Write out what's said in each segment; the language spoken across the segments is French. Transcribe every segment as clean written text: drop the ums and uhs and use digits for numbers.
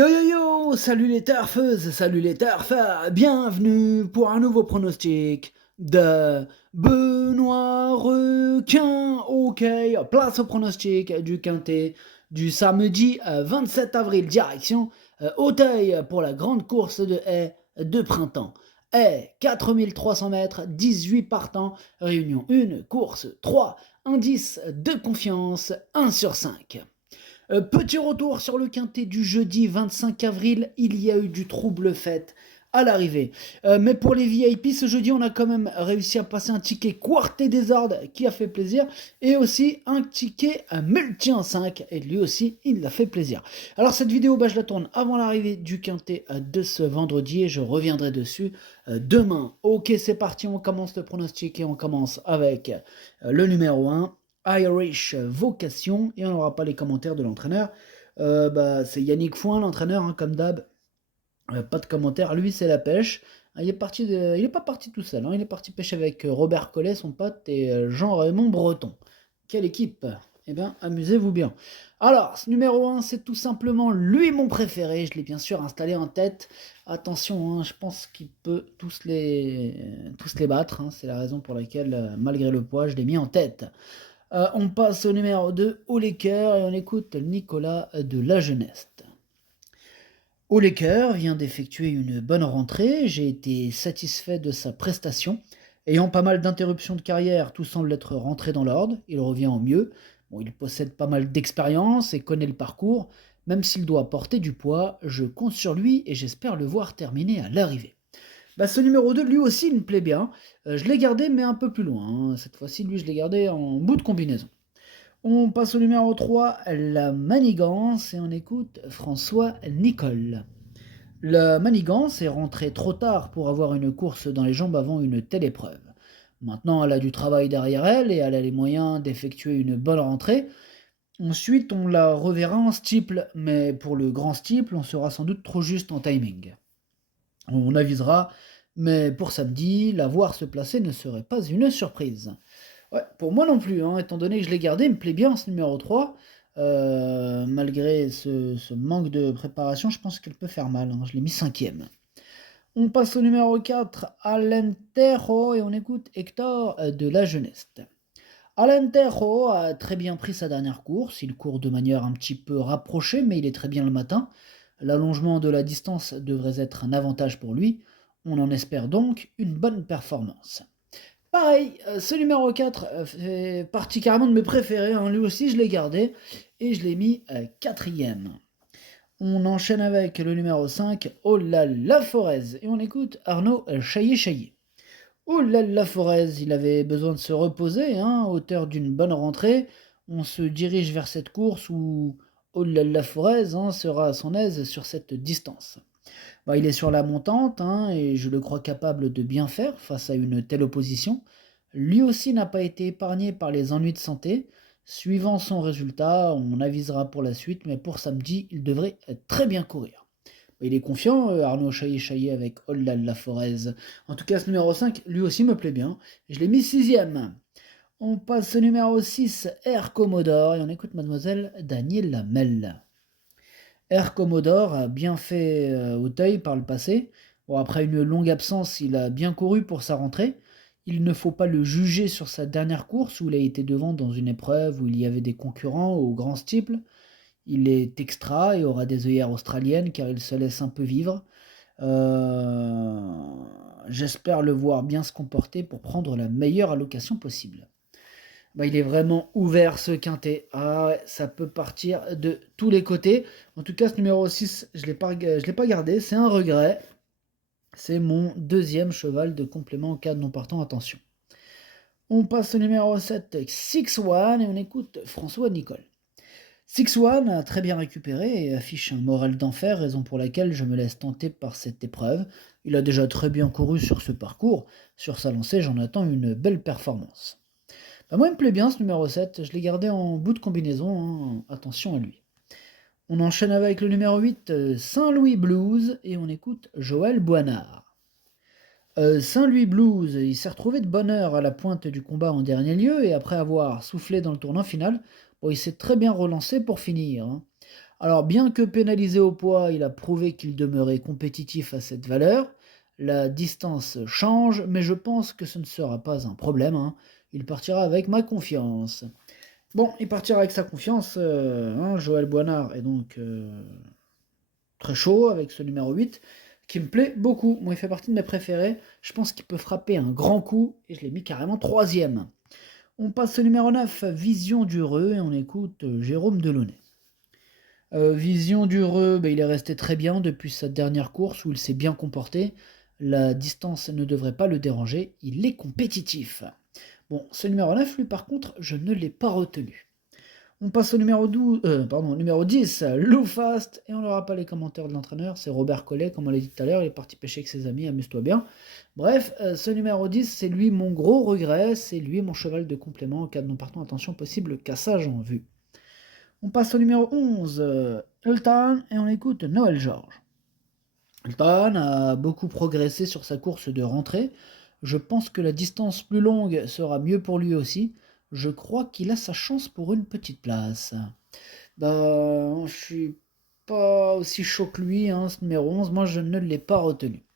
Yo yo yo, salut les turfeuses, salut les turfeurs, bienvenue pour un nouveau pronostic de Benoît Requin. Ok, place au pronostic du quintet du samedi 27 avril, direction Auteuil pour la grande course de haies de printemps. Haies, 4300 mètres, 18 partants, réunion 1, course 3, indice de confiance 1 sur 5. Petit retour sur le quintet du jeudi 25 avril, il y a eu du trouble fait à l'arrivée. Mais pour les VIP, ce jeudi, on a quand même réussi à passer un ticket quarté des ordres qui a fait plaisir, et aussi un ticket multi en 5, et lui aussi, il a fait plaisir. Alors cette vidéo, je la tourne avant l'arrivée du quintet de ce vendredi, et je reviendrai dessus demain. Ok, c'est parti, on commence le pronostic, et on commence avec le numéro 1. Irish Vocation, et on n'aura pas les commentaires de l'entraîneur. C'est Yannick Foin, l'entraîneur, hein, comme d'hab. Pas de commentaires. Lui, c'est la pêche. Il est pas parti tout seul, hein. Il est parti pêcher avec Robert Collet, son pote, et Jean-Raymond Breton. Quelle équipe! Eh bien, amusez-vous bien. Alors, ce numéro 1, c'est tout simplement lui mon préféré. Je l'ai bien sûr installé en tête. Attention, hein, je pense qu'il peut tous les battre, hein. C'est la raison pour laquelle, malgré le poids, je l'ai mis en tête. On passe au numéro 2, Olecker, et on écoute Nicolas de La Jeunesse. Olecker vient d'effectuer une bonne rentrée, j'ai été satisfait de sa prestation. Ayant pas mal d'interruptions de carrière, tout semble être rentré dans l'ordre, il revient au mieux. Bon, il possède pas mal d'expérience et connaît le parcours. Même s'il doit porter du poids, je compte sur lui et j'espère le voir terminer à l'arrivée. Ce numéro 2, lui aussi, il me plaît bien. Je l'ai gardé, mais un peu plus loin, hein. Cette fois-ci, lui, je l'ai gardé en bout de combinaison. On passe au numéro 3, la manigance, et on écoute François Nicole. La manigance est rentrée trop tard pour avoir une course dans les jambes avant une telle épreuve. Maintenant, elle a du travail derrière elle et elle a les moyens d'effectuer une bonne rentrée. Ensuite, on la reverra en steeple, mais pour le grand steeple, on sera sans doute trop juste en timing. On avisera, mais pour samedi, la voir se placer ne serait pas une surprise. Ouais, pour moi non plus, hein, étant donné que je l'ai gardé, il me plaît bien ce numéro 3. Malgré ce manque de préparation, je pense qu'elle peut faire mal, hein. Je l'ai mis cinquième. On passe au numéro 4, Alentejo, et on écoute Hector de La Jeunesse. Alentejo a très bien pris sa dernière course, il court de manière un petit peu rapprochée, mais il est très bien le matin. L'allongement de la distance devrait être un avantage pour lui. On en espère donc une bonne performance. Pareil, ce numéro 4 fait partie carrément de mes préférés, hein. Lui aussi, je l'ai gardé et je l'ai mis quatrième. On enchaîne avec le numéro 5, Oh là la Forez, et on écoute Arnaud Chaillé-Chaillé. Oh là la Forez, il avait besoin de se reposer, hein, auteur d'une bonne rentrée. On se dirige vers cette course où Oh là la Forez, hein, sera à son aise sur cette distance. Il est sur la montante, hein, et je le crois capable de bien faire face à une telle opposition. Lui aussi n'a pas été épargné par les ennuis de santé. Suivant son résultat, on avisera pour la suite, mais pour samedi, il devrait très bien courir. Il est confiant, Arnaud Chaillé-Chaillé, avec Ollal La Forez. En tout cas, ce numéro 5, lui aussi me plaît bien. Je l'ai mis sixième. On passe au numéro 6, Air Commodore, et on écoute mademoiselle Danielle Lamel. Air Commodore a bien fait Auteuil par le passé. Bon, après une longue absence, il a bien couru pour sa rentrée. Il ne faut pas le juger sur sa dernière course où il a été devant dans une épreuve où il y avait des concurrents au grand steeple. Il est extra et aura des œillères australiennes car il se laisse un peu vivre. Euh, J'espère le voir bien se comporter pour prendre la meilleure allocation possible. Il est vraiment ouvert ce quintet. Ah ouais, ça peut partir de tous les côtés. En tout cas, ce numéro 6, je ne l'ai pas gardé. C'est un regret. C'est mon deuxième cheval de complément en cas de non partant. Attention. On passe au numéro 7, Six One, et on écoute François Nicole. Six One a très bien récupéré et affiche un moral d'enfer, raison pour laquelle je me laisse tenter par cette épreuve. Il a déjà très bien couru sur ce parcours. Sur sa lancée, j'en attends une belle performance. Moi, il me plaît bien ce numéro 7, je l'ai gardé en bout de combinaison, hein. Attention à lui. On enchaîne avec le numéro 8, Saint-Louis Blues, et on écoute Joël Boinard. Saint-Louis Blues, il s'est retrouvé de bonne heure à la pointe du combat en dernier lieu, et après avoir soufflé dans le tournant final, il s'est très bien relancé pour finir, hein. Alors, bien que pénalisé au poids, il a prouvé qu'il demeurait compétitif à cette valeur. La distance change, mais je pense que ce ne sera pas un problème, hein. Il partira avec ma confiance. Bon, il partira avec sa confiance, hein, Joël Boinard est donc très chaud avec ce numéro 8, qui me plaît beaucoup. Moi, il fait partie de mes préférés. Je pense qu'il peut frapper un grand coup, et je l'ai mis carrément troisième. On passe au numéro 9, Vision du Reux, et on écoute Jérôme Delaunay. Vision du Reux, il est resté très bien depuis sa dernière course où il s'est bien comporté. La distance ne devrait pas le déranger, il est compétitif. Bon, ce numéro 9, lui par contre, je ne l'ai pas retenu. On passe au numéro 10, Lou Fast, et on n'aura pas les commentaires de l'entraîneur, c'est Robert Collet, comme on l'a dit tout à l'heure, il est parti pêcher avec ses amis, amuse-toi bien. Bref, ce numéro 10, c'est lui mon gros regret, c'est lui mon cheval de complément en cas de non-partant, attention, possible cassage en vue. On passe au numéro 11, Elton, et on écoute Noël Georges. Elton a beaucoup progressé sur sa course de rentrée. Je pense que la distance plus longue sera mieux pour lui aussi. Je crois qu'il a sa chance pour une petite place. Je suis pas aussi chaud que lui, hein, ce numéro 11. Moi, je ne l'ai pas retenu.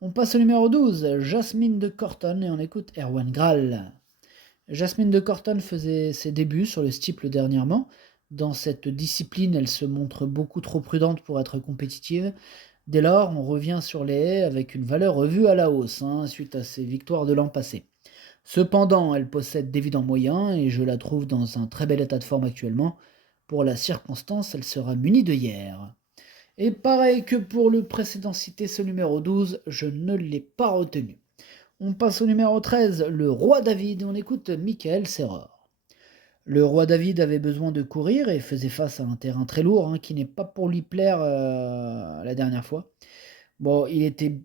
On passe au numéro 12, Jasmine de Corton, et on écoute Erwan Graal. Jasmine de Corton faisait ses débuts sur le steeple dernièrement. Dans cette discipline, elle se montre beaucoup trop prudente pour être compétitive. Dès lors, on revient sur les haies avec une valeur revue à la hausse, hein, suite à ses victoires de l'an passé. Cependant, elle possède d'évidents moyens et je la trouve dans un très bel état de forme actuellement. Pour la circonstance, elle sera munie de hier. Et pareil que pour le précédent cité, ce numéro 12, je ne l'ai pas retenu. On passe au numéro 13, le roi David, et on écoute Michael Serror. Le roi David avait besoin de courir et faisait face à un terrain très lourd, hein, qui n'est pas pour lui plaire la dernière fois. Bon, il était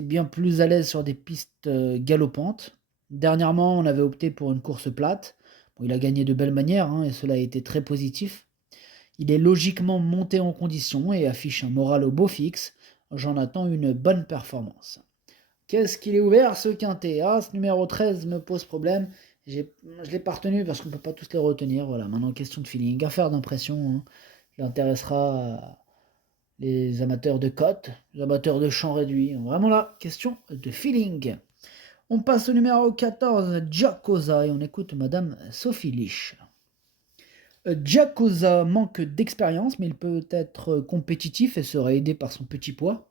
bien plus à l'aise sur des pistes galopantes. Dernièrement, on avait opté pour une course plate. Bon, il a gagné de belles manières, hein, et cela a été très positif. Il est logiquement monté en condition et affiche un moral au beau fixe. J'en attends une bonne performance. Qu'est-ce qu'il est ouvert ce quintet? Ah, ce numéro 13 me pose problème. Je ne l'ai pas retenu parce qu'on ne peut pas tous les retenir. Voilà, maintenant question de feeling, affaire d'impression, hein. Il intéressera les amateurs de cotes, les amateurs de champ réduit. Vraiment là, question de feeling. On passe au numéro 14, Giacosa, et on écoute Madame Sophie Lich. Giacosa manque d'expérience, mais il peut être compétitif et sera aidé par son petit poids.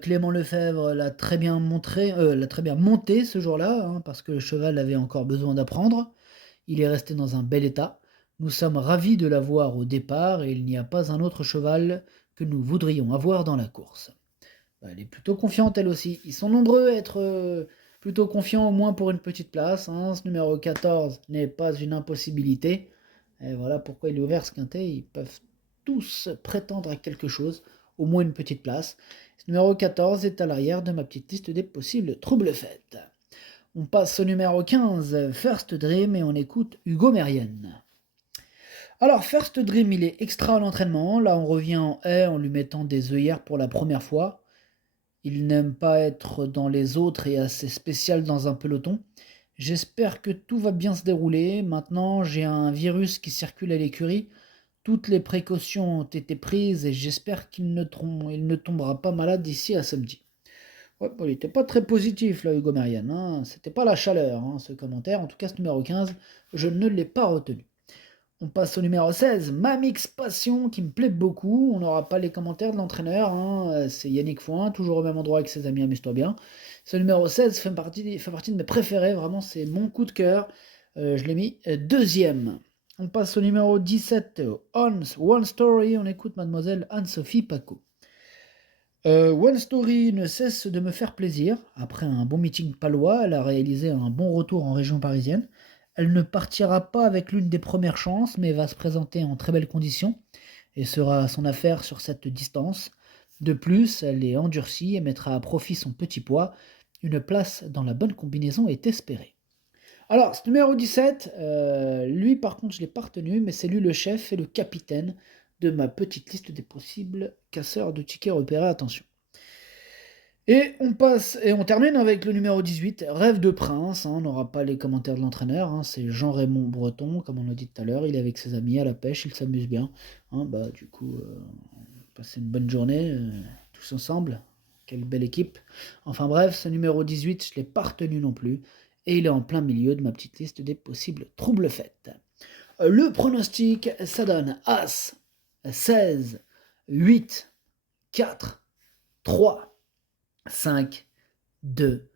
Clément Lefebvre l'a très bien monté ce jour-là, hein, parce que le cheval avait encore besoin d'apprendre. Il est resté dans un bel état. Nous sommes ravis de l'avoir au départ et il n'y a pas un autre cheval que nous voudrions avoir dans la course. Elle est plutôt confiante elle aussi. Ils sont nombreux à être plutôt confiants au moins pour une petite place, hein. Ce numéro 14 n'est pas une impossibilité. Et voilà pourquoi il est ouvert ce quintet. Ils peuvent tous prétendre à quelque chose, au moins une petite place. Ce numéro 14 est à l'arrière de ma petite liste des possibles troubles faites. On passe au numéro 15, First Dream, et on écoute Hugo Mérienne. Alors, First Dream, il est extra à l'entraînement. Là, on revient en haie en lui mettant des œillères pour la première fois. Il n'aime pas être dans les autres et assez spécial dans un peloton. J'espère que tout va bien se dérouler. Maintenant, j'ai un virus qui circule à l'écurie. Toutes les précautions ont été prises et j'espère il ne tombera pas malade d'ici à samedi. Ouais, bon, il n'était pas très positif, là, Hugo Marianne, hein. C'était pas la chaleur, hein, ce commentaire. En tout cas, ce numéro 15, je ne l'ai pas retenu. On passe au numéro 16, Mamix Passion, qui me plaît beaucoup. On n'aura pas les commentaires de l'entraîneur, hein. C'est Yannick Foin, toujours au même endroit avec ses amis, amuse-toi bien. Ce numéro 16 fait partie de mes préférés, vraiment, c'est mon coup de cœur. Je l'ai mis deuxième. On passe au numéro 17, One Story, on écoute mademoiselle Anne-Sophie Paco. One Story ne cesse de me faire plaisir. Après un bon meeting palois, elle a réalisé un bon retour en région parisienne. Elle ne partira pas avec l'une des premières chances, mais va se présenter en très belles conditions et sera son affaire sur cette distance. De plus, elle est endurcie et mettra à profit son petit poids. Une place dans la bonne combinaison est espérée. Alors, ce numéro 17, lui par contre je ne l'ai pas retenu, mais c'est lui le chef et le capitaine de ma petite liste des possibles casseurs de tickets repérés. Attention. Et on passe et on termine avec le numéro 18, Rêve de prince, hein, on n'aura pas les commentaires de l'entraîneur, hein, c'est Jean-Raymond Breton, comme on l'a dit tout à l'heure, il est avec ses amis à la pêche, il s'amuse bien. Hein, bah, du coup, on va passer une bonne journée, tous ensemble. Quelle belle équipe. Enfin bref, ce numéro 18, je ne l'ai pas retenu non plus, et il est en plein milieu de ma petite liste des possibles troubles fêtes. Le pronostic, ça donne As, 16, 8, 4, 3, 5, 2,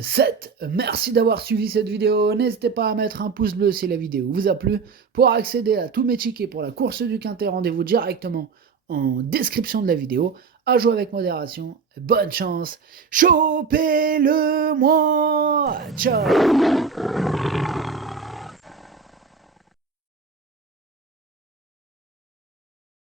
7. Merci d'avoir suivi cette vidéo. N'hésitez pas à mettre un pouce bleu si la vidéo vous a plu. Pour accéder à tous mes tickets pour la course du Quintet, rendez-vous directement en description de la vidéo. À jouer avec modération. Bonne chance. Chopez-le moi. Ciao.